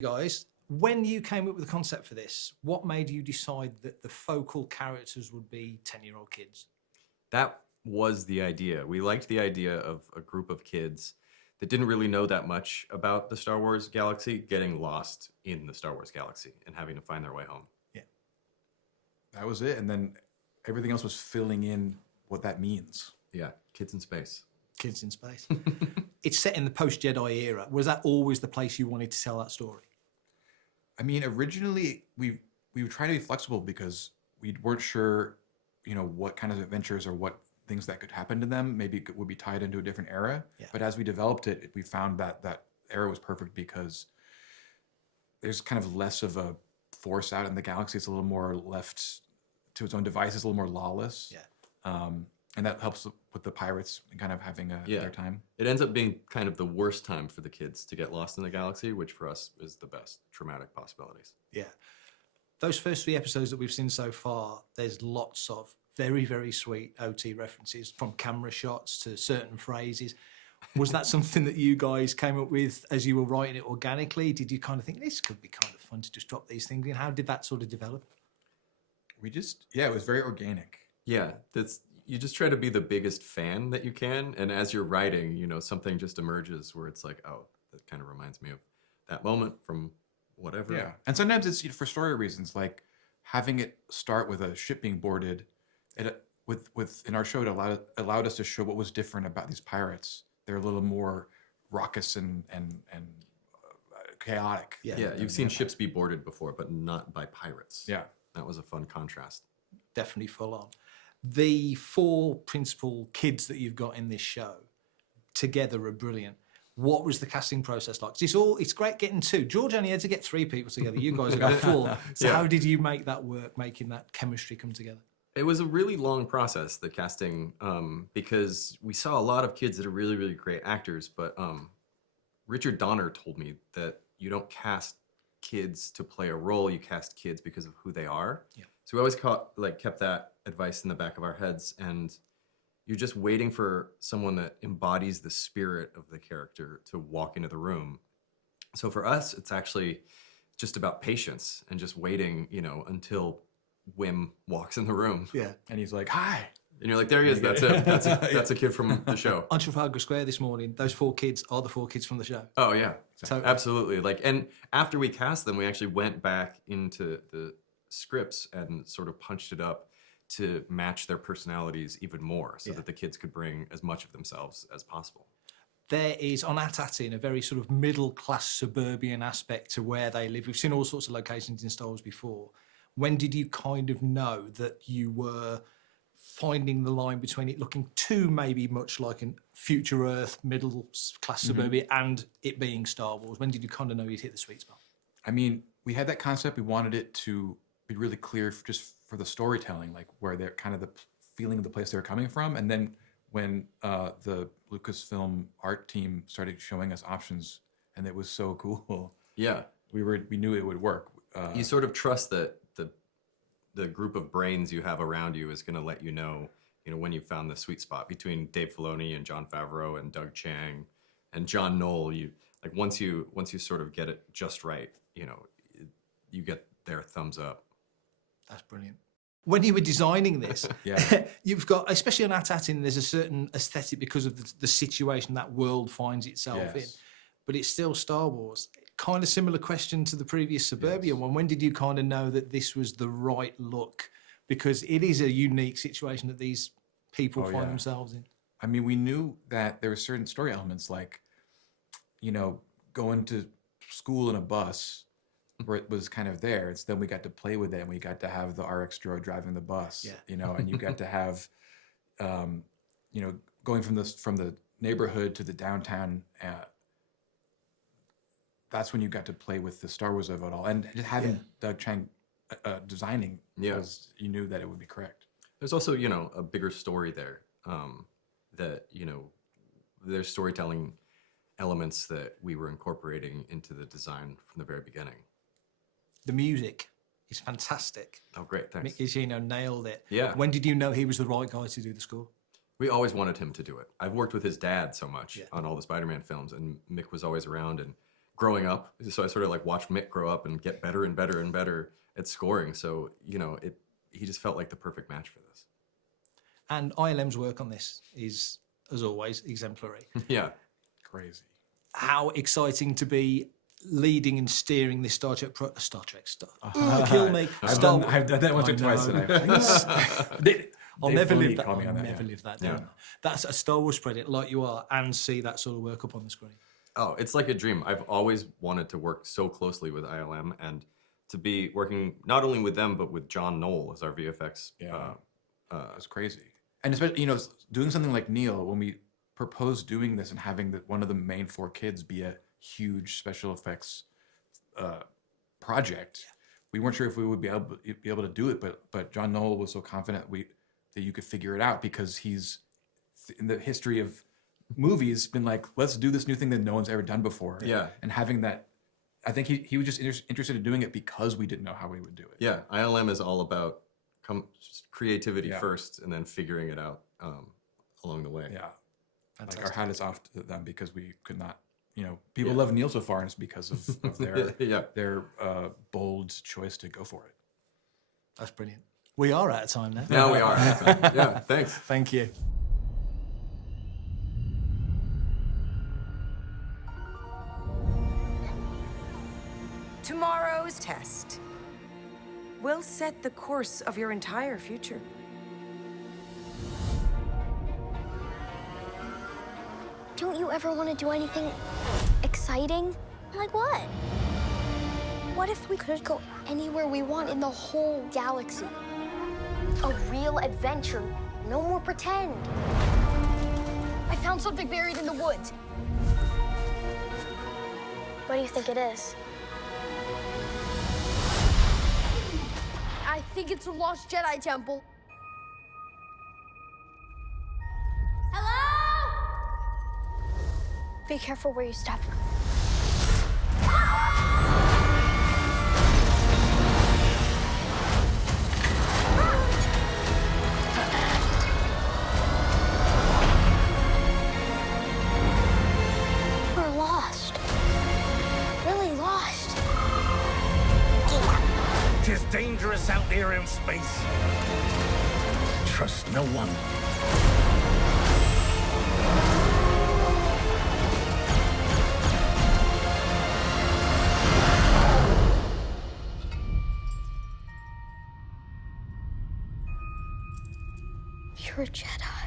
Guys, when you came up with the concept for this, what made you decide that the focal characters would be 10-year-old kids? That was the idea. We liked the idea of a group of kids that didn't really know that much about the Star Wars galaxy getting lost in the Star Wars galaxy and having to find their way home. Yeah. That was it. And then everything else was filling in what that means. Yeah, kids in space. Kids in space. It's set in the post-Jedi era. Was that always the place you wanted to tell that story? I mean, originally we would try to be flexible because we weren't sure, what kind of adventures or what things that could happen to them maybe would be tied into a different era. Yeah. But as we developed it, we found that that era was perfect because there's kind of less of a force out in the galaxy. It's a little more left to its own devices, a little more lawless. Yeah. And that helps with the pirates kind of having their time. It ends up being kind of the worst time for the kids to get lost in the galaxy, which for us is the best traumatic possibilities. Yeah. Those first 3 episodes that we've seen so far, there's lots of very, very sweet OT references, from camera shots to certain phrases. Was that something that you guys came up with as you were writing it organically? Did you kind of think this could be kind of fun to just drop these things in? How did that sort of develop? It was very organic. Yeah, you just try to be the biggest fan that you can, and as you're writing, something just emerges where it's like, oh, that kind of reminds me of that moment from whatever. Yeah, and sometimes it's for story reasons, like having it start with a ship being boarded. In our show, it allowed us to show what was different about these pirates. They're a little more raucous and chaotic. Yeah, you've seen ships be boarded before, but not by pirates. Yeah, that was a fun contrast. Definitely full on. The 4 principal kids that you've got in this show together are brilliant. What was the casting process like? It's great getting 2. George only had to get 3 people together. You guys have got 4. So how did you make that work, making that chemistry come together? It was a really long process, the casting, because we saw a lot of kids that are really, really great actors, but Richard Donner told me that you don't cast kids to play a role, you cast kids because of who they are. Yeah. So we always kept that advice in the back of our heads, and you're just waiting for someone that embodies the spirit of the character to walk into the room. So for us, it's actually just about patience and just waiting, until Wim walks in the room. Yeah. and he's like, "Hi." And you're like, there he is, that's him. That's a kid from the show. On Trafalgar Square this morning, those 4 kids are the 4 kids from the show. Oh yeah, So, absolutely. And after we cast them, we actually went back into the scripts and sort of punched it up to match their personalities even more, so that the kids could bring as much of themselves as possible. There is, on Atatin, a very sort of middle-class suburban aspect to where they live. We've seen all sorts of locations in Star Wars before. When did you kind of know that you were finding the line between it looking too maybe much like a future Earth, middle-class suburbia, and it being Star Wars? When did you kind of know you'd hit the sweet spot? I mean, we had that concept. We wanted it to be really clear just for the storytelling, like where they're kind of the feeling of the place they were coming from. And then when the Lucasfilm art team started showing us options, and it was so cool. Yeah, we knew it would work. You sort of trust that the group of brains you have around you is going to let you know, when you found the sweet spot between Dave Filoni and Jon Favreau and Doug Chiang and John Knoll. Once you sort of get it just right, you get their thumbs up. That's brilliant. When you were designing this, Yeah. you've got, especially on Atatin, there's a certain aesthetic because of the situation that world finds itself in. But it's still Star Wars. Kind of similar question to the previous Suburbia one. When did you kind of know that this was the right look? Because it is a unique situation that these people find themselves in. I mean, we knew that there were certain story elements, like, going to school in a bus, where it was kind of there. It's then we got to play with it, and we got to have the RX droid driving the bus. And you got to have, going from the neighborhood to the downtown. That's when you got to play with the Star Wars of it all, and just having Doug Chiang designing, because you knew that it would be correct. There's also, a bigger story there, that, there's storytelling elements that we were incorporating into the design from the very beginning. The music is fantastic. Oh, great, thanks. Mick Giacchino nailed it. Yeah. When did you know he was the right guy to do the score? We always wanted him to do it. I've worked with his dad so much on all the Spider-Man films, and Mick was always around and growing up. So I sort of like watched Mick grow up and get better and better and better at scoring. So, you know, he just felt like the perfect match for this. And ILM's work on this is, as always, exemplary. Yeah. Crazy. How exciting to be leading and steering this Star Trek. Kill me. I've done that once or twice. I'll Dave never Filoni live that. called me on that, Never yeah. live that down. That's a Star Wars project like you are, and see that sort of work up on the screen. Oh, it's like a dream. I've always wanted to work so closely with ILM and to be working not only with them, but with John Knoll as our VFX. It's crazy. And especially, you know, doing something like Neil, when we proposed doing this and having one of the main 4 kids be a huge special effects project, we weren't sure if we would be able to do it, but John Knoll was so confident that you could figure it out, because he's in the history of movies been like, let's do this new thing that no one's ever done before. Yeah. And having that, I think he was just interested in doing it because we didn't know how we would do it. Yeah, ILM is all about creativity first and then figuring it out along the way. Yeah. Fantastic. Like our hat is off to them because we could not, you know, people love Neil so far, and it's because of their bold choice to go for it. That's brilliant. We are out of time now. Now we are. Yeah, thanks. Thank you. Tomorrow's test will set the course of your entire future. Don't you ever want to do anything exciting? Like what? What if we could go anywhere we want in the whole galaxy? A real adventure. No more pretend. I found something buried in the woods. What do you think it is? I think it's a lost Jedi temple. Be careful where you step. We're lost. Really lost. Tis dangerous out there in space. Trust no one. You're a Jedi.